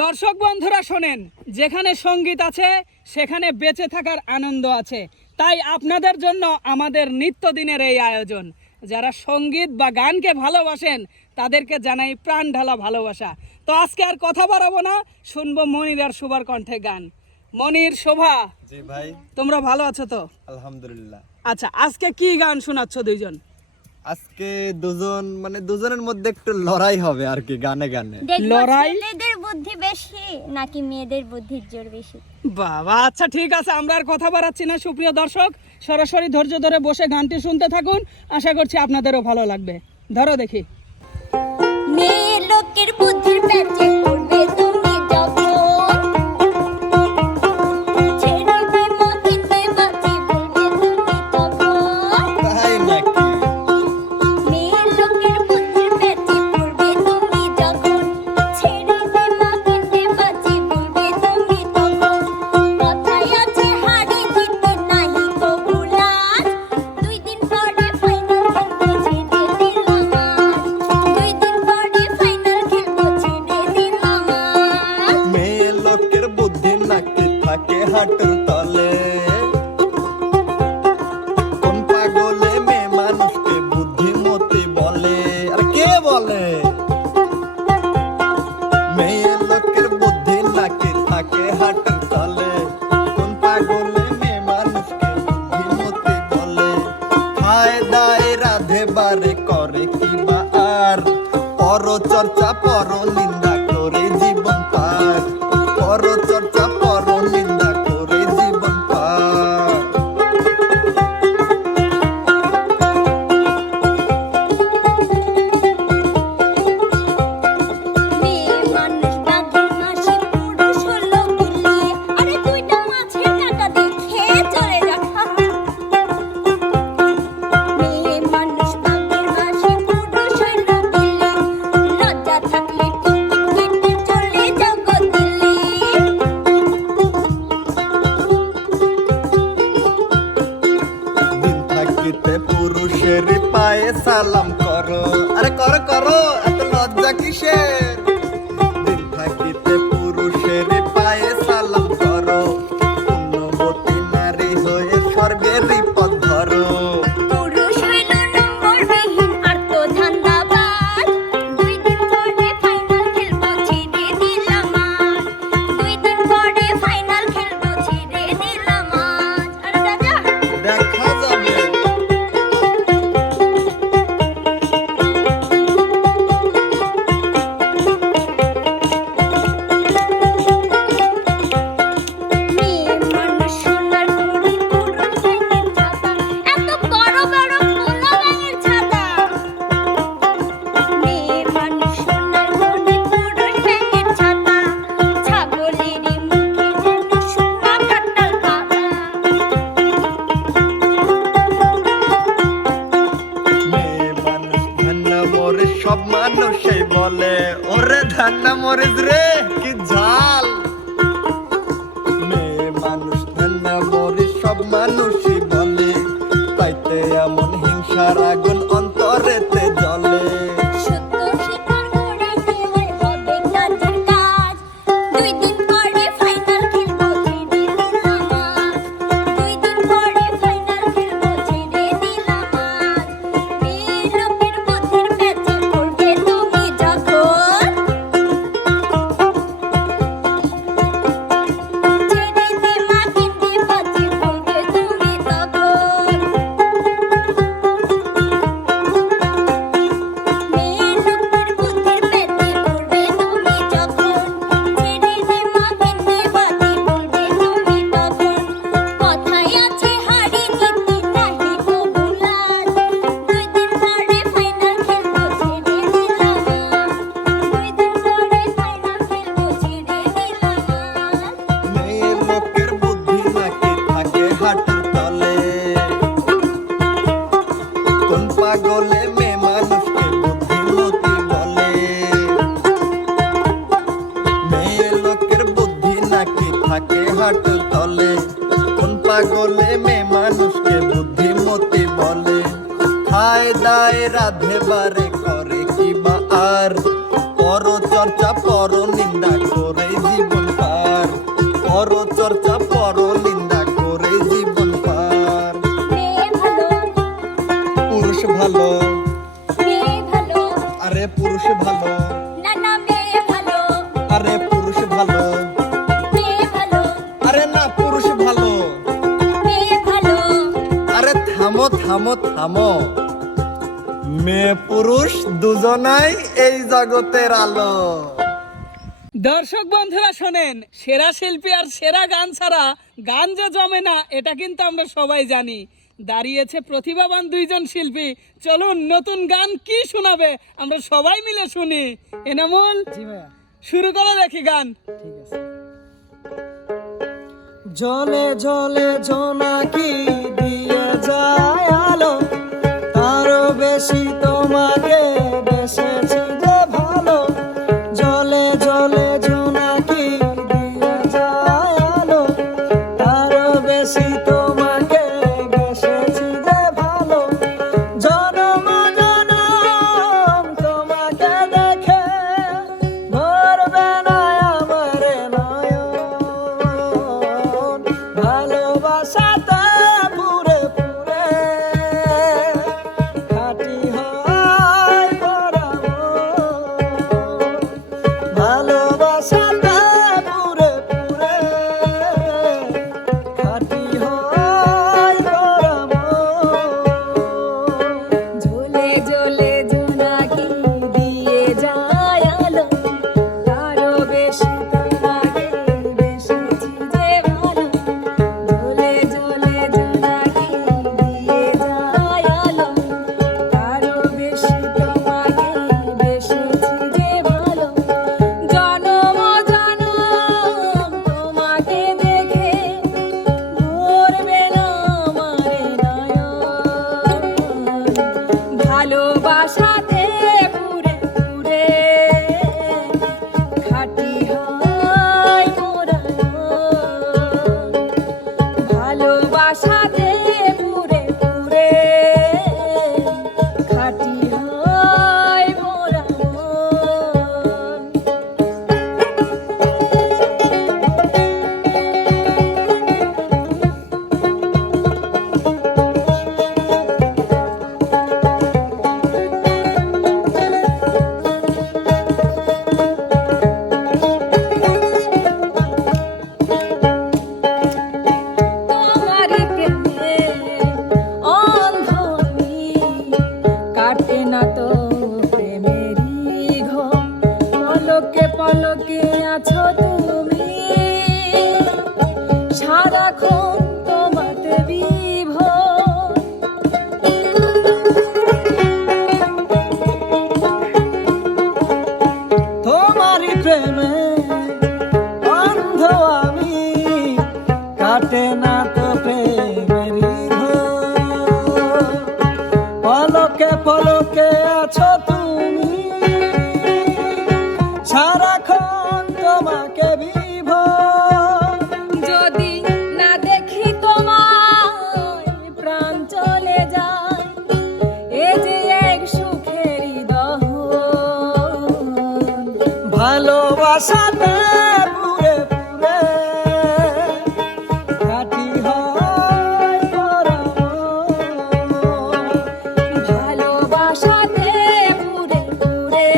দর্শক বন্ধুরা শোনেন, যেখানে সঙ্গীত আছে সেখানে বেঁচে থাকার আনন্দ আছে। তাই আপনাদের জন্য আমাদের নিত্যদিনের এই আয়োজন। যারা সঙ্গীত বা গানকে ভালোবাসেন তাদেরকে জানাই প্রাণ ঢালা ভালোবাসা। তো আজকে আর কথা বাড়াবো না, শুনবো মনির আর শোভার কণ্ঠে গান। মনির, শোভা, জি ভাই, তোমরা ভালো আছো তো? আলহামদুলিল্লাহ। আচ্ছা, আজকে কি গান শোনাচ্ছ দুইজন? আজকে দুজনের মধ্যে একটু লড়াই হবে আর কি, গানে গানে লড়াই। ছেলেদের বুদ্ধি বেশি নাকি মেয়েদের বুদ্ধির জোর বেশি? বাবা, আচ্ছা ঠিক আছে, আমরা আর কথা বাড়াচ্ছি না। সুপ্রিয় দর্শক, সরাসরি ধৈর্য ধরে বসে গানটি শুনতে থাকুন, আশা করছি আপনাদেরও ভালো লাগবে। ধরো দেখি। মেয়ে লোকের বুদ্ধির প্যাচে পড়বে তুমি যখন, ছেড়ে প্রেমা কিনবে বাজি বলবে তুমি তখন। তাই নাকি? মেয়ে লোকের বুদ্ধির প্যাচে পড়বে তুমি যখন, ছেড়ে প্রেমা কিনবে বাজি বলবে তুমি তখন। কথায় আছে হারি জিতে নাহি তো ভুলার, 2 দিন পরে ফাইনাল খেলবো ছেড়ে দিলাম আজ, 2 দিন পরে ফাইনাল খেলবো ছেড়ে দিলাম আজ। মেয়ে লোকের বুদ্ধি নাকি থাকে হাঁটুর তলে, কোন পাগলে মেয়ে মানুষকে বুদ্ধিমতী বলে? আর কে বলে? মেয়ে লোকের বুদ্ধি নাকি থাকে হাঁটুর তলে, কোন পাগলে মেয়ে মানুষকে বুদ্ধিমতী বলে? খায় দায় রাধে বারে করে কি বা আর, পর চর্চা পর নিন্দা করে জীবন পার, পর চর্চা পর নিন্দা করে জীবন পার। মেয়ে মানুষ বাঘের মাসি পুরুষ হলো বিল্লি, আরে 2টা মাছের কাঁটা দেখে চলে যা। মেয়ে মানুষ বাঘের মাসি পুরুষ হলো বিল্লি, লজ্জা থাকলে টিকিট কেটে চলে যাও গো দিল্লি। দিন থাকিতে পুরুষের পায়ে সালাম করো, আরে করো করো, এত লজ্জা কিসের? দিন থাকিতে পুরুষের পায়ে সালাম করো, পুণ্যবতী নারী হয়ে স্বর্গের পথ ধরো। পুরুষ হইল নম্বরবিহীন আর তো ধান্দাবাজ, 2 দিন পরে ফাইনাল খেলবো ছেড়ে দিলাম আজ, 2 দিন পরে ফাইনাল খেলবো ছেড়ে দিলাম আজ। আরে রাজা, দেখা যাবে। মেয়ে মানুষ সোনার ঘড়ি পুরুষ ব্যাঙের ছাতা, এত বড় বড় পোলা ব্যাঙের ছাতা। মেয়ে মানুষ সোনার ঘড়ি পুরুষ ব্যাঙের ছাতা, ছাগলেরই মুখে যেন সোনা কাটার পাতা। মেয়ে মানুষ ধান্না মরে সব মানুষই বলে, ওরে ধান্না মরিস রে কি ঝাল। মেয়ে মানুষ ধান্না মরে সব মানুষই বলে, তাইতে এমন হিংসার আগুন অন্তরেতে জ্বলে। সত্য স্বীকার করে নিলে হবে কাজের কাজ, 2 দিন পরে ফাইনাল খেলবো ছেড়ে দিলাম আজ, 2 দিন পরে ফাইনাল খেলবো ছেড়ে দিলাম আজ। মেয়ে লোকের বুদ্ধির প্যাচে পড়বে তুমি যখন, ছেড়ে দে মা কিনবে বাজি বলবে তুমি তখন। মেয়ে লোকের বুদ্ধির প্যাচে পড়বে তুমি যখন, ছেড়ে দে মা কিনবে বাজি বলবে তুমি তখন। কথায় আছে হারি জিতে নাহি তো ভুলার, 2 দিন পরে ফাইনাল খেলবো ছেড়ে দিলাম আজ, 2 দিন পরে ফাইনাল খেলবো ছেড়ে দিলাম আজ। মেয়ে লোকের বুদ্ধি নাকি থাকে হাঁটুর তলে, কোন পাগলে মেয়ে মানুষকে বুদ্ধিমতী বলে? মেয়ে লোকের বুদ্ধি নাকি থাকে হাঁটুর তলে, কোন পাগলে মেয়ে মানুষকে বুদ্ধিমতী বলে? খায় দায় রাধে বারে করে কি বা আর, পর চর্চা পর নিন্দা করে চর্চা পরনিন্দা করে জীবন পার। মেয়ে ভালো, পুরুষ ভালো, মেয়ে ভালো, আরে পুরুষ ভালো, না না মেয়ে ভালো, আরে পুরুষ ভালো, মেয়ে ভালো, আরে না পুরুষ ভালো। মেয়ে ভালো। আরে থামো থামো থামো, মেয়ে পুরুষ দুজনাই এই জগতের আলো। দর্শক বন্ধুরা শোনেন, সেরা শিল্পী আর সেরা গান ছাড়া গান যে জমে না এটা কিন্তু আমরা সবাই জানি। দাঁড়িয়েছে প্রতিভাবান দুইজন শিল্পী, চলুন নতুন গান কি শোনাবে আমরা সবাই মিলে শুনি। এনামুল, শুরু করে দেখি গান। জলে জলে জোনাকি দিয়ে যায় আলো, তারও বেশি তোমাকে বেসেছি যে ভালো। জলে জলে জোনাকি দিয়ে যায় আলো, তারও বেশি তোমাকে বেসেছি যে ভালো। জনম জনম তোমাকে দেখে ভরবে না আমার নয়ন, ভালোবাসাতে পুরে পুরে খাঁটি হয় পরামন। ভালোবাসাতে পুরে পুরে খাঁটি হয় পরামন। ঝোলে ঝোলে জোনাকি দিয়ে যায় আলো, তারও বেশি তোমাকে বেসেছি যে ভালো। ঝোলে ঝোলে জোনাকি দিয়ে যায় আলো, তারও বেশি তোমাকে বেসেছি যে ভালো। জনম জনম তোমাকে দেখে ভরবে না আমার নয়ন, ভালোবাসাতে পুরে পুরে খাঁটি হয় পরায়ণ। ভালোবাসাতে পুরে পুরে খাঁটি হয় পরায়ণ। তোমারই প্রেমে অন্ধ আমি, কাটে না তো প্রেমেরই ঘোর। পলকে পলকে আছো তুমি, সারাক্ষণ তোমাতে বিভোর। তোমারই প্রেমে অন্ধ আমি, কাটে না তো প্রেমেরই ঘোর। পলকে পলকে আছো তুমি, সারাক্ষণ তোমাকে বিভোর। যদি না দেখি তোমায় প্রাণ চলে যায়, এ যে এক সুখেরই দহন। ভালোবাসাতে পুরে পুরে খাঁটি হয় পরামন। ভালোবাসাতে পুরে পুরে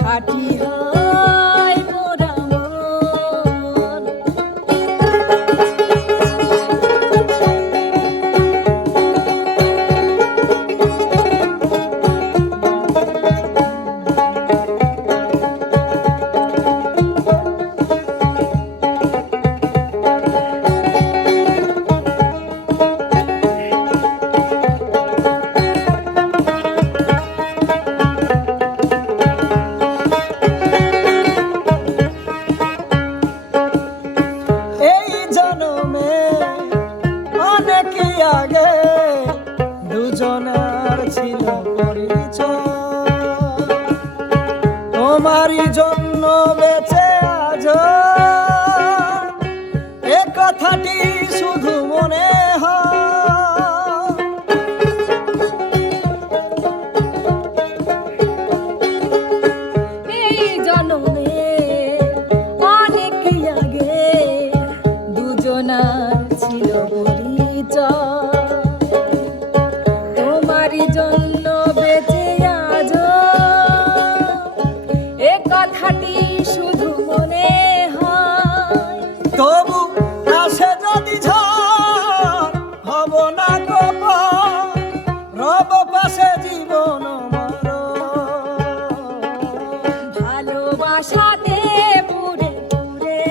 খাঁটি হয় পরামন। এই জনমে অনেক আগে দুজনার ছিল পরিচয়। তোমারই জন্য বেঁচে আজ এ কথাটি শুধু মনে হয়। এই জনমে অনেক আগে খাঁটি শুধু মনে হয়। তবু আসে যদি ঝড় হব না গোপন, রব পাশে জীবন ভালোবাসাতে পুরে পুরে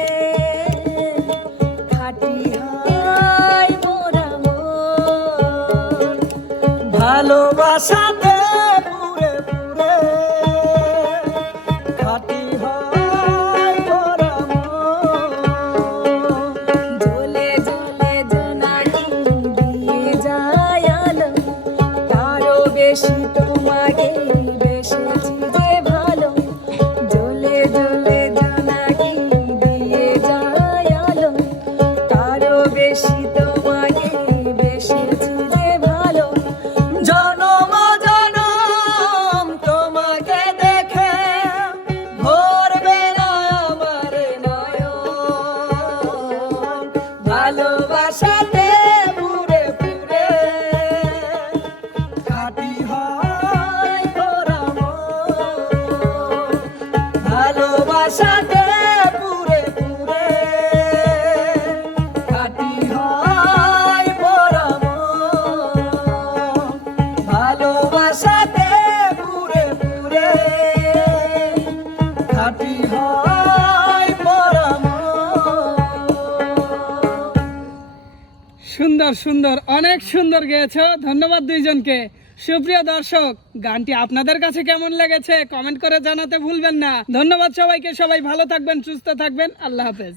খাঁটি হয় মোরা মন। ভালোবাসাতে পুরে পুরে খাঁটি হয় মোরা মন। জ্বলে জ্বলে জোনাকি দিয়ে যায় আলো, তারও বেশি তোমাকে বেসেছি যে ভালো। জ্বলে জ্বলে জোনাকি দিয়ে যায় আলো, তারও বেশি তোমাকে বেসেছি যে ভালো। জনম জনম তোমাকে দেখে ভরবে না আমার নয়ন। ভালোবাসাতে পুরে পুরে খাঁটি হয় মোরা মন। ভালোবাসাতে পুরে পুরে খাঁটি হয় মোরা মন। ভালোবাসাতে পুরে পুরে খাঁটি হয় মোরা মন। সুন্দর সুন্দর, অনেক সুন্দর গেয়েছো, ধন্যবাদ দুইজনকে। সুপ্রিয় দর্শক, গানটি আপনাদের কাছে কেমন লেগেছে কমেন্ট করে জানাতে ভুলবেন না। ধন্যবাদ সবাইকে, সবাই ভালো থাকবেন, সুস্থ থাকবেন, আল্লাহ হাফেজ।